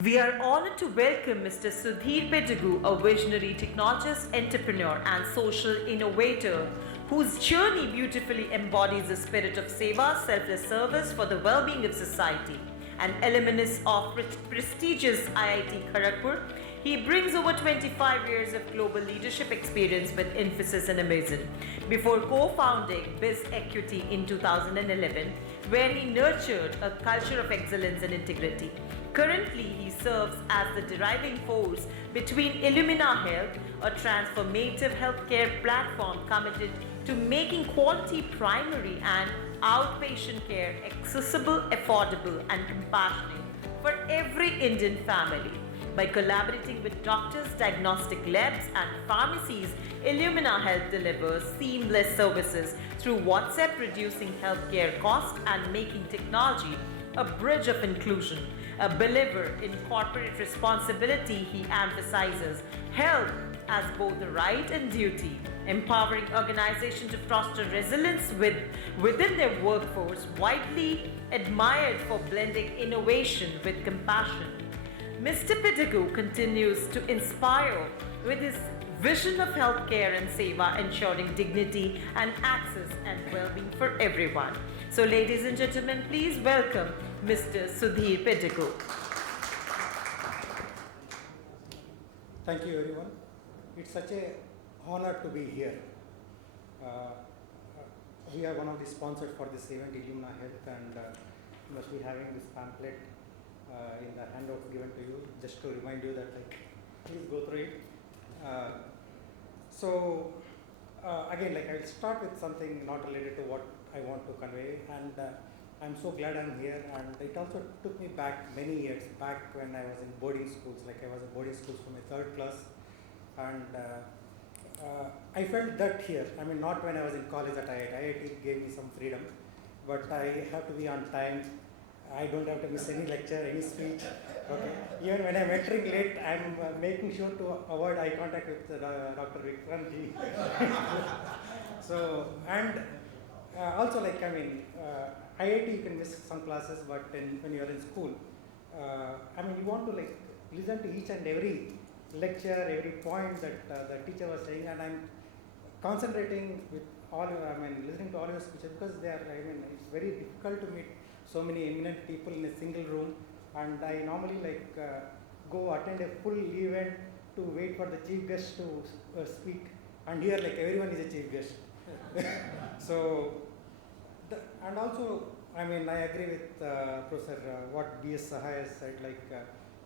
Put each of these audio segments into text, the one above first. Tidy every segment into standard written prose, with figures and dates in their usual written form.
We are honored to welcome Mr. Sudhir Pidugu, a visionary technologist, entrepreneur, and social innovator whose journey beautifully embodies the spirit of seva, selfless service for the well-being of society. An alumnus of prestigious IIT Kharagpur, he brings over 25 years of global leadership experience with emphasis in Amazon. Before co-founding Biz Equity in 2011, where he nurtured a culture of excellence and integrity. Currently, he serves as the driving force between Illumina Health, a transformative healthcare platform committed to making quality primary and outpatient care accessible, affordable, and compassionate for every Indian family. By collaborating with doctors, diagnostic labs, and pharmacies, Illumina Health delivers seamless services through WhatsApp, reducing healthcare costs and making technology a bridge of inclusion. A believer in corporate responsibility, he emphasizes health as both a right and duty, empowering organizations to foster resilience within their workforce, widely admired for blending innovation with compassion. Mr. Pidugu continues to inspire with his vision of healthcare and seva, ensuring dignity and access and well-being for everyone. So, ladies and gentlemen, please welcome Mr. Sudhir Pidugu. Thank you, everyone. It's such an honor to be here. We are one of the sponsors for this event, Illumina Health, and you must be having this pamphlet in the handouts given to you, just to remind you that, please go through it. Again, I'll start with something not related to what I want to convey, and I'm so glad I'm here. And it also took me back many years back when I was in boarding schools. I was in boarding schools from my third class, and I felt that here. Not when I was in college at IIT. IIT gave me some freedom, but I have to be on time. I don't have to miss any lecture, any speech. Okay. Even when I'm entering late, I'm making sure to avoid eye contact with Dr. Vikramji. Also, IIT you can miss some classes, but when you are in school, you want to listen to each and every lecture, every point that the teacher was saying, and I'm concentrating with all. Listening to all your speeches because they are. It's very difficult to meet so many eminent people in a single room, and I normally go attend a full event to wait for the chief guest to speak, and here everyone is a chief guest. And also, I agree with Professor what B.S. Sahai has said.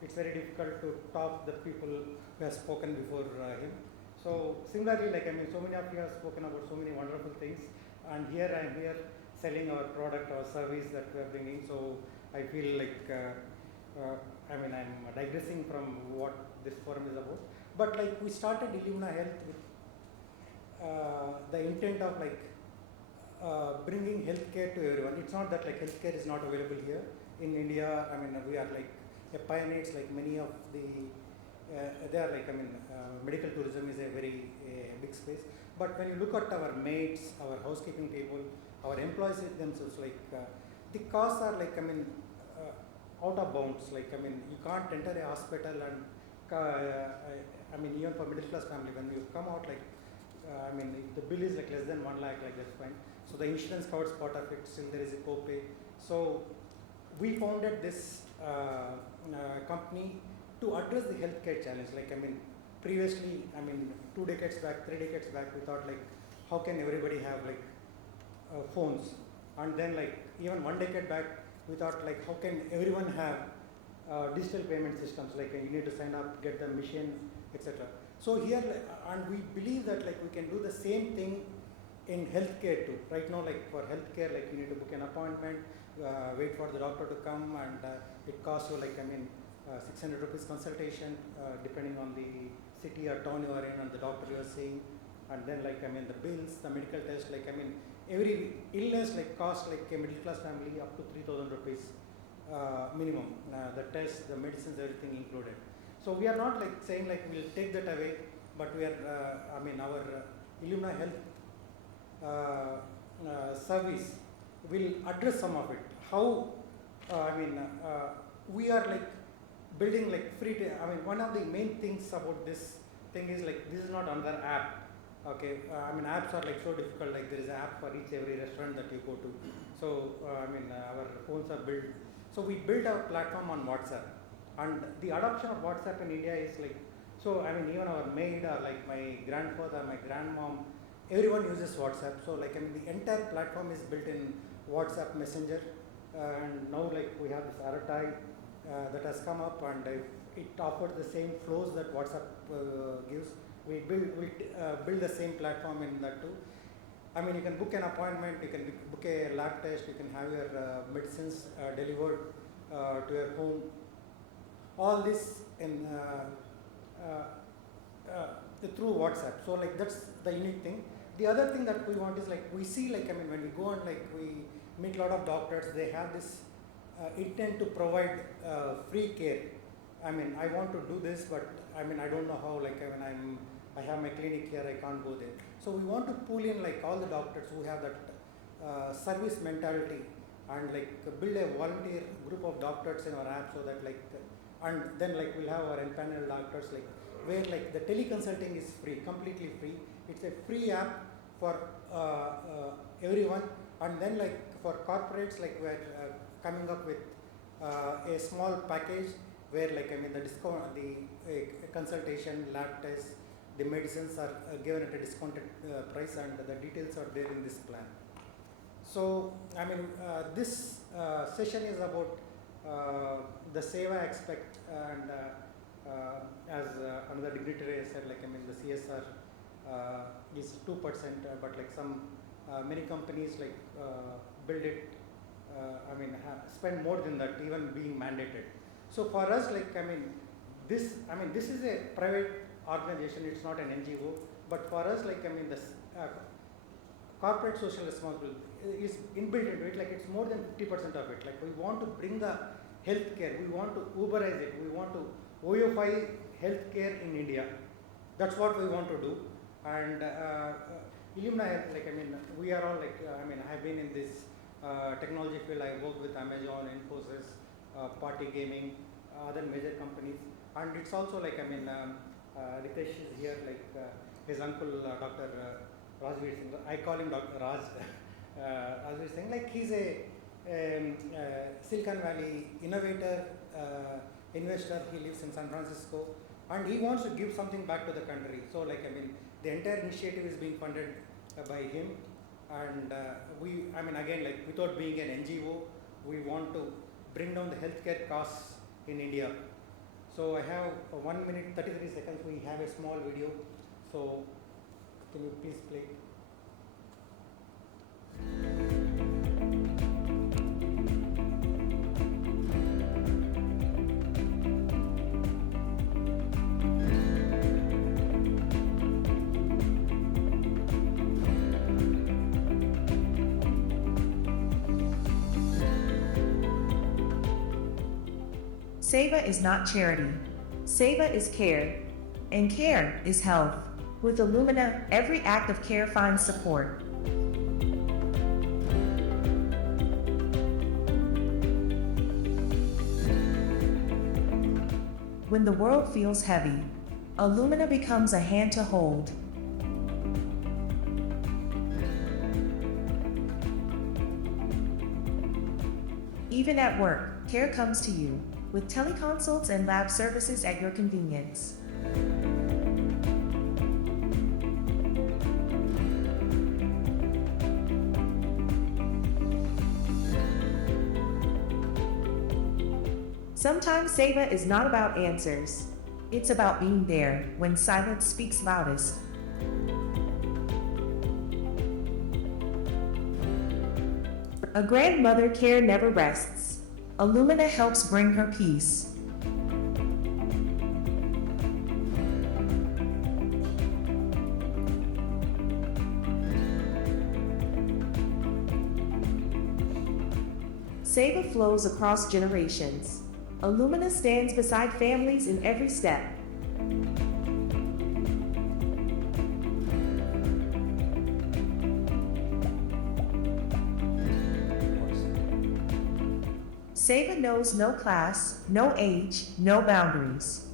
It's very difficult to top the people who have spoken before him. So similarly, so many of you have spoken about so many wonderful things, and here I am here selling our product or service that we are bringing. So I feel I'm digressing from what this forum is about. But we started Illumina Health with the intent of bringing healthcare to everyone. It's not that healthcare is not available here in India. We are a pioneers. Many of the medical tourism is a very big space. But when you look at our maids, our housekeeping people, our employees themselves, the costs are out of bounds. You can't enter a hospital and even for middle class family, when you come out if the bill is less than 1 lakh, that's fine. So the insurance covers part of it. Still there is a copay. So we founded this company to address the healthcare challenge. Previously, 2 decades back, 3 decades back, we thought how can everybody have phones, and then even 1 decade back, we thought how can everyone have digital payment systems, you need to sign up, get the machine, etc. So here, and we believe that we can do the same thing in healthcare too. Right now, for healthcare, you need to book an appointment, wait for the doctor to come, and it costs you 600 rupees consultation, depending on the city or town you are in and the doctor you are seeing, and then the bills, the medical test, every illness cost a middle class family up to 3,000 rupees minimum. The tests, the medicines, everything included. So we are not saying we'll take that away, but we are our Illumina Health service will address some of it. How we are building like free. I mean, one of the main things about this thing is like this is not another app. Okay, I mean apps are like so difficult. Like there is an app for each every restaurant that you go to. So I mean our phones are built. So we built our platform on WhatsApp, and the adoption of WhatsApp in India is like so. I mean even our maid or like my grandfather, my grandmom, everyone uses WhatsApp. So like I mean the entire platform is built in WhatsApp Messenger, and now like we have this RTI that has come up, and it offers the same flows that WhatsApp gives. We build the same platform in that too. I mean, you can book an appointment, you can book a lab test, you can have your medicines delivered to your home. All this in through WhatsApp. So like that's the unique thing. The other thing that we want is like we see like I mean when we go and like we meet a lot of doctors, they have this intent to provide free care. I mean I want to do this, but I mean I don't know how. Like I mean I have my clinic here, I can't go there. So we want to pull in like all the doctors who have that service mentality, and like build a volunteer group of doctors in our app, so that like and then like we'll have our empaneled doctors like where like the teleconsulting is free, completely free. It's a free app for everyone, and then like for corporates like we're coming up with a small package where like I mean the discount, the consultation, lab test, the medicines are given at a discounted price, and the details are there in this plan. So I mean this session is about the Seva aspect, and as another dignitary said, like I mean the CSR is 2%, but like some many companies like build it. I mean spend more than that, even being mandated. So for us, like I mean this is a private organization, it's not an NGO, but for us like I mean this corporate social responsibility is inbuilt into it. Like it's more than 50% of it. Like we want to bring the healthcare, we want to Uberize it, we want to OFI healthcare in India. That's what we want to do. And Illumina Health, like I mean we are all like I mean I have been in this technology field. I work with Amazon, Infosys, Party Gaming, other major companies, and it's also like I mean Ritesh is here, like his uncle Dr. Rajveer Singh. I call him Dr. Raj. Rajveer Singh, like he's a Silicon Valley innovator, investor. He lives in San Francisco, and he wants to give something back to the country. So like I mean the entire initiative is being funded by him, and I mean again like without being an NGO, we want to bring down the healthcare costs in India. So I have 1 minute 33 seconds. We have a small video. So can you please play? Seva is not charity. Seva is care. And care is health. With Illumina, every act of care finds support. When the world feels heavy, Illumina becomes a hand to hold. Even at work, care comes to you, with teleconsults and lab services at your convenience. Sometimes Seva is not about answers. It's about being there when silence speaks loudest. A grandmother care never rests. Illumina helps bring her peace. Seva flows across generations. Illumina stands beside families in every step. Seva knows no class, no age, no boundaries.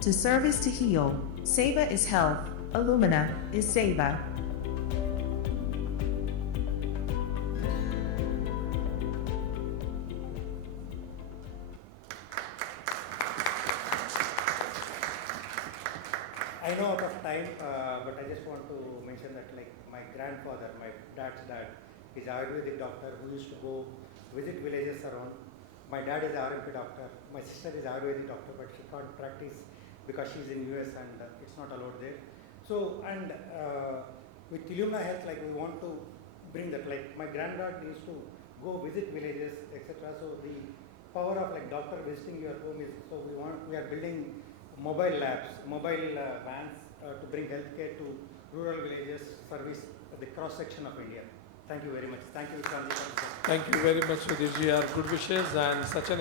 To serve is to heal. Seva is health. Illumina is Seva. I know out of time, but I just want to mention that like my grandfather, my dad's dad, is Ayurvedic doctor who used to go visit villages around. My dad is an RMP doctor. My sister is Ayurvedic doctor, but she can't practice because she's in US and it's not allowed there. So, and with Illumina Health, like we want to bring that, like my granddad used to go visit villages, etc. So the power of like doctor visiting your home is, so we are building mobile labs, mobile vans to bring healthcare to rural villages, service the cross section of India. Thank you very much. Thank you, Shanti. Thank you very much, Sudhirji. Our good wishes and such an